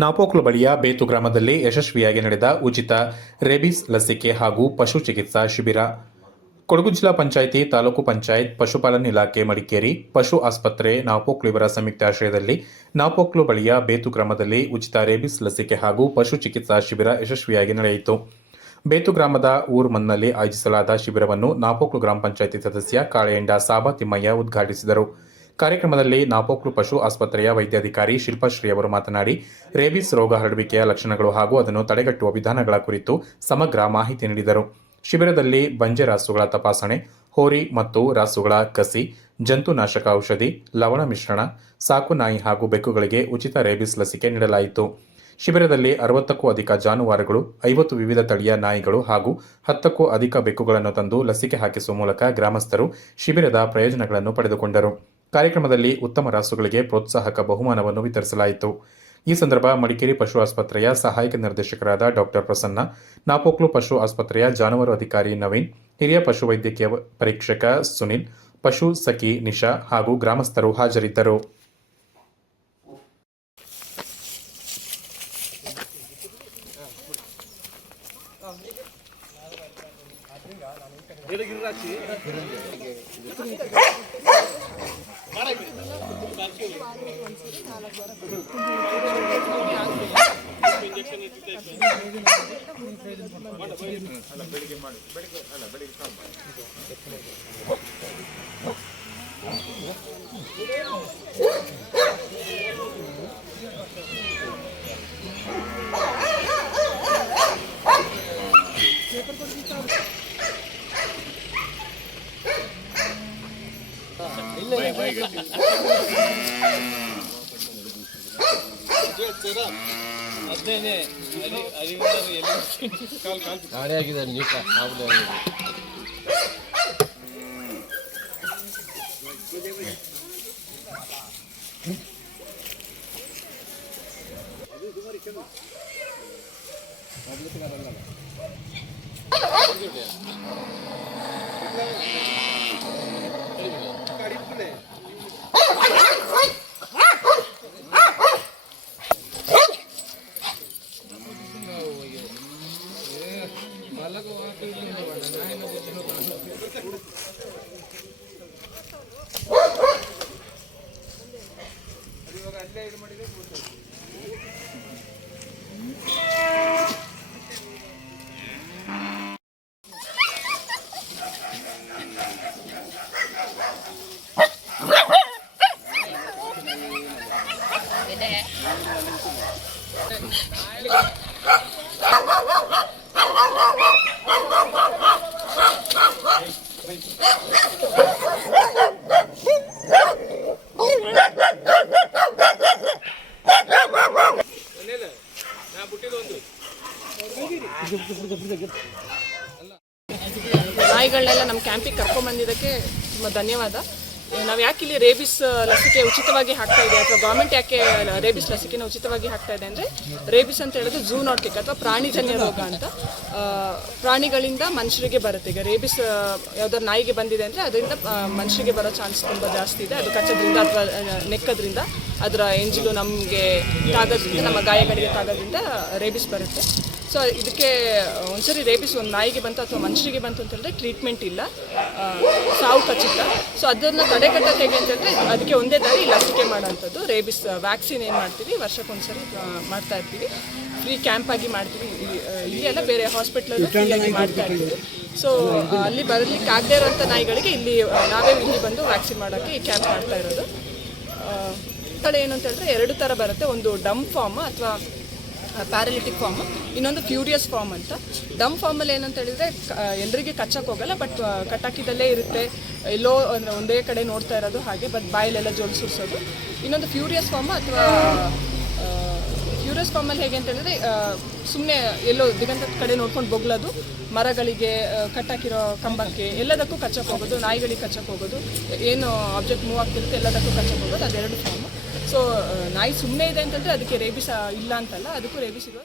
ನಾಪೋಕ್ಲು ಬಳಿಯ ಬೇತು ಗ್ರಾಮದಲ್ಲಿ ಯಶಸ್ವಿಯಾಗಿ ನಡೆದ ಉಚಿತ ರೇಬಿಸ್ ಲಸಿಕೆ ಹಾಗೂ ಪಶು ಚಿಕಿತ್ಸಾ ಶಿಬಿರ. ಕೊಡಗು ಜಿಲ್ಲಾ ಪಂಚಾಯಿತಿ, ತಾಲೂಕು ಪಂಚಾಯತ್, ಪಶುಪಾಲನಾ ಇಲಾಖೆ ಮಡಿಕೇರಿ, ಪಶು ಆಸ್ಪತ್ರೆ ನಾಪೋಕ್ಲು ಇವರ ಸಂಯುಕ್ತಾಶ್ರಯದಲ್ಲಿ ನಾಪೋಕ್ಲು ಬಳಿಯ ಬೇತು ಗ್ರಾಮದಲ್ಲಿ ಉಚಿತ ರೇಬಿಸ್ ಲಸಿಕೆ ಹಾಗೂ ಪಶು ಚಿಕಿತ್ಸಾ ಶಿಬಿರ ಯಶಸ್ವಿಯಾಗಿ ನಡೆಯಿತು. ಬೇತು ಗ್ರಾಮದ ಊರ್ಮನ್ನಲ್ಲಿ ಆಯೋಜಿಸಲಾದ ಶಿಬಿರವನ್ನು ನಾಪೋಕ್ಲು ಗ್ರಾಮ ಪಂಚಾಯಿತಿ ಸದಸ್ಯ ಕಾಳೆಯಂಡ ಸಾಬಾ ತಿಮ್ಮಯ್ಯ ಉದ್ಘಾಟಿಸಿದರು. ಕಾರ್ಯಕ್ರಮದಲ್ಲಿ ನಾಪೋಕ್ಲು ಪಶು ಆಸ್ಪತ್ರೆಯ ವೈದ್ಯಾಧಿಕಾರಿ ಶಿಲ್ಪಾಶ್ರೀ ಅವರು ಮಾತನಾಡಿ, ರೇಬಿಸ್ ರೋಗ ಹರಡುವಿಕೆಯ ಲಕ್ಷಣಗಳು ಹಾಗೂ ಅದನ್ನು ತಡೆಗಟ್ಟುವ ವಿಧಾನಗಳ ಕುರಿತು ಸಮಗ್ರ ಮಾಹಿತಿ ನೀಡಿದರು. ಶಿಬಿರದಲ್ಲಿ ಬಂಜೆ ರಾಸುಗಳ ತಪಾಸಣೆ, ಹೋರಿ ಮತ್ತು ರಾಸುಗಳ ಕಸಿ, ಜಂತುನಾಶಕ ಔಷಧಿ, ಲವಣ ಮಿಶ್ರಣ, ಸಾಕು ನಾಯಿ ಹಾಗೂ ಬೆಕ್ಕುಗಳಿಗೆ ಉಚಿತ ರೇಬಿಸ್ ಲಸಿಕೆ ನೀಡಲಾಯಿತು. ಶಿಬಿರದಲ್ಲಿ 60ಕ್ಕೂ ಅಧಿಕ ಜಾನುವಾರುಗಳು, 50 ವಿವಿಧ ತಳಿಯ ನಾಯಿಗಳು ಹಾಗೂ 10ಕ್ಕೂ ಅಧಿಕ ಬೆಕ್ಕುಗಳನ್ನು ತಂದು ಲಸಿಕೆ ಹಾಕಿಸುವ ಮೂಲಕ ಗ್ರಾಮಸ್ಥರು ಶಿಬಿರದ ಪ್ರಯೋಜನಗಳನ್ನು ಪಡೆದುಕೊಂಡರು. ಕಾರ್ಯಕ್ರಮದಲ್ಲಿ ಉತ್ತಮ ರಾಸುಗಳಿಗೆ ಪ್ರೋತ್ಸಾಹಕ ಬಹುಮಾನವನ್ನು ವಿತರಿಸಲಾಯಿತು. ಈ ಸಂದರ್ಭ ಮಡಿಕೇರಿ ಪಶು ಆಸ್ಪತ್ರೆಯ ಸಹಾಯಕ ನಿರ್ದೇಶಕರಾದ ಡಾಕ್ಟರ್ ಪ್ರಸನ್ನ, ನಾಪೋಕ್ಲು ಪಶು ಆಸ್ಪತ್ರೆಯ ಜಾನುವಾರು ಅಧಿಕಾರಿ ನವೀನ್, ಹಿರಿಯ ಪಶು ವೈದ್ಯಕೀಯ ಪರೀಕ್ಷಕ ಸುನಿಲ್, ಪಶು ಸಖಿ ನಿಶಾ ಹಾಗೂ ಗ್ರಾಮಸ್ಥರು ಹಾಜರಿದ್ದರು. ನಾಯಿಗಳನ್ನೆಲ್ಲ ನಮ್ಮ ಕ್ಯಾಂಪಿಗೆ ಕರ್ಕೊಂಡ್ಬಂದಿದ್ದಕ್ಕೆ ತುಂಬ ಧನ್ಯವಾದ. ನಾವು ಯಾಕೆ ಇಲ್ಲಿ ರೇಬಿಸ್ ಲಸಿಕೆ ಉಚಿತವಾಗಿ ಹಾಕ್ತಾ ಇದೆ ಅಥವಾ ಗೌರ್ಮೆಂಟ್ ಯಾಕೆ ರೇಬಿಸ್ ಲಸಿಕೆನ ಉಚಿತವಾಗಿ ಹಾಕ್ತಾ ಇದೆ ಅಂದರೆ, ರೇಬಿಸ್ ಅಂತ ಹೇಳಿದ್ರೆ ಝೂನಾಟಿಕ್ ಅಥವಾ ಪ್ರಾಣಿಜನ್ಯ ರೋಗ ಅಂತ. ಪ್ರಾಣಿಗಳಿಂದ ಮನುಷ್ಯರಿಗೆ ಬರುತ್ತೆ. ಈಗ ರೇಬಿಸ್ ಯಾವ್ದಾದ್ರು ನಾಯಿಗೆ ಬಂದಿದೆ ಅಂದರೆ ಅದರಿಂದ ಮನುಷ್ಯರಿಗೆ ಬರೋ ಚಾನ್ಸ್ ತುಂಬ ಜಾಸ್ತಿ ಇದೆ. ಅದು ಕಚ್ಚೋದ್ರಿಂದ ಅಥವಾ ನೆಕ್ಕದ್ರಿಂದ, ಅದರ ಎಂಜಿಲು ನಮಗೆ ತಾಗೋದ್ರಿಂದ, ನಮ್ಮ ಗಾಯಗಳಿಗೆ ತಾಗೋದ್ರಿಂದ ರೇಬಿಸ್ ಬರುತ್ತೆ. ಸೊ ಇದಕ್ಕೆ ಒಂದ್ಸರಿ ರೇಬಿಸ್ ಒಂದು ನಾಯಿಗೆ ಬಂತು ಅಥವಾ ಮನುಷ್ಯರಿಗೆ ಬಂತು ಅಂತ ಹೇಳಿದ್ರೆ ಟ್ರೀಟ್ಮೆಂಟ್ ಇಲ್ಲ, ಸಾವು ಖಚಿತ. ಸೊ ಅದನ್ನು ತಡೆಗಟ್ಟೋದು ಹೇಗೆ ಅಂತ ಹೇಳಿದ್ರೆ ಅದಕ್ಕೆ ಒಂದೇ ದಾರಿ ಲಸಿಕೆ ಮಾಡೋಂಥದ್ದು. ರೇಬಿಸ್ ವ್ಯಾಕ್ಸಿನ್ ಏನು ಮಾಡ್ತೀವಿ ವರ್ಷಕ್ಕೊಂದ್ಸರಿ ಮಾಡ್ತಾ ಇರ್ತೀವಿ, ಫ್ರೀ ಕ್ಯಾಂಪ್ ಆಗಿ ಮಾಡ್ತೀವಿ. ಇಲ್ಲಿ ಎಲ್ಲ ಬೇರೆ ಹಾಸ್ಪಿಟ್ಲಲ್ಲೂ ಫ್ರೀಯಾಗಿ ಮಾಡ್ತಾ ಇರ್ತೀವಿ. ಸೊ ಅಲ್ಲಿ ಬರಲಿಕ್ಕೆ ಆಗದೆ ಇರೋಂಥ ನಾಯಿಗಳಿಗೆ ಇಲ್ಲಿ ನಾವೇ ಇಲ್ಲಿ ಬಂದು ವ್ಯಾಕ್ಸಿನ್ ಮಾಡೋಕ್ಕೆ ಈ ಕ್ಯಾಂಪ್ ಮಾಡ್ತಾ ಇರೋದು. ಕಡೆ ಏನು ಅಂತ ಹೇಳಿದ್ರೆ 2 ಥರ ಬರುತ್ತೆ. ಒಂದು ಡಮ್ ಫಾರ್ಮ್ ಅಥವಾ ಪ್ಯಾರಾಲಿಟಿಕ್ ಫಾರ್ಮ್, ಇನ್ನೊಂದು ಫ್ಯೂರಿಯಸ್ ಫಾರ್ಮ್ ಅಂತ. ಡಮ್ ಫಾರ್ಮಲ್ಲಿ ಏನಂತ ಹೇಳಿದರೆ ಎಲ್ಲರಿಗೆ ಕಚ್ಚಕ್ಕೆ ಹೋಗಲ್ಲ, ಬಟ್ ಕಟ್ಟಾಕಿದಲ್ಲೇ ಇರುತ್ತೆ, ಎಲ್ಲೋ ಅಂದರೆ ಒಂದೇ ಕಡೆ ನೋಡ್ತಾ ಇರೋದು ಹಾಗೆ, ಬಟ್ ಬಾಯಲ್ಲೆಲ್ಲ ಜೋಳು ಸುರಿಸೋದು. ಇನ್ನೊಂದು ಫ್ಯೂರಿಯಸ್ ಫಾರ್ಮ್ ಅಥವಾ ಫ್ಯೂರಿಯಸ್ ಫಾರ್ಮಲ್ಲಿ ಹೇಗೆ ಅಂತ ಹೇಳಿದ್ರೆ ಸುಮ್ಮನೆ ಎಲ್ಲೋ ದಿಗಂತದ ಕಡೆ ನೋಡ್ಕೊಂಡು ಬೊಗ್ಲೋದು, ಮರಗಳಿಗೆ ಕಟ್ಟಾಕಿರೋ ಕಂಬಕ್ಕೆ ಎಲ್ಲದಕ್ಕೂ ಕಚ್ಚಕ್ಕೆ ಹೋಗೋದು, ನಾಯಿಗಳಿಗೆ ಕಚ್ಚಕ್ಕೆ ಹೋಗೋದು, ಏನು ಆಬ್ಜೆಕ್ಟ್ ಮೂವ್ ಆಗ್ತಿರುತ್ತೆ ಎಲ್ಲದಕ್ಕೂ ಕಚ್ಚಕ್ಕೆ ಹೋಗೋದು. ಅದೆರಡು ಫಾರ್ಮು. ಸೊ ನಾಯಿ ಸುಮ್ಮನೆ ಇದೆ ಅಂತಂದರೆ ಅದಕ್ಕೆ ರೇಬಿಸ್ ಇಲ್ಲ ಅಂತಲ್ಲ, ಅದಕ್ಕೂ ರೇಬಿಸ್ ಇರುವ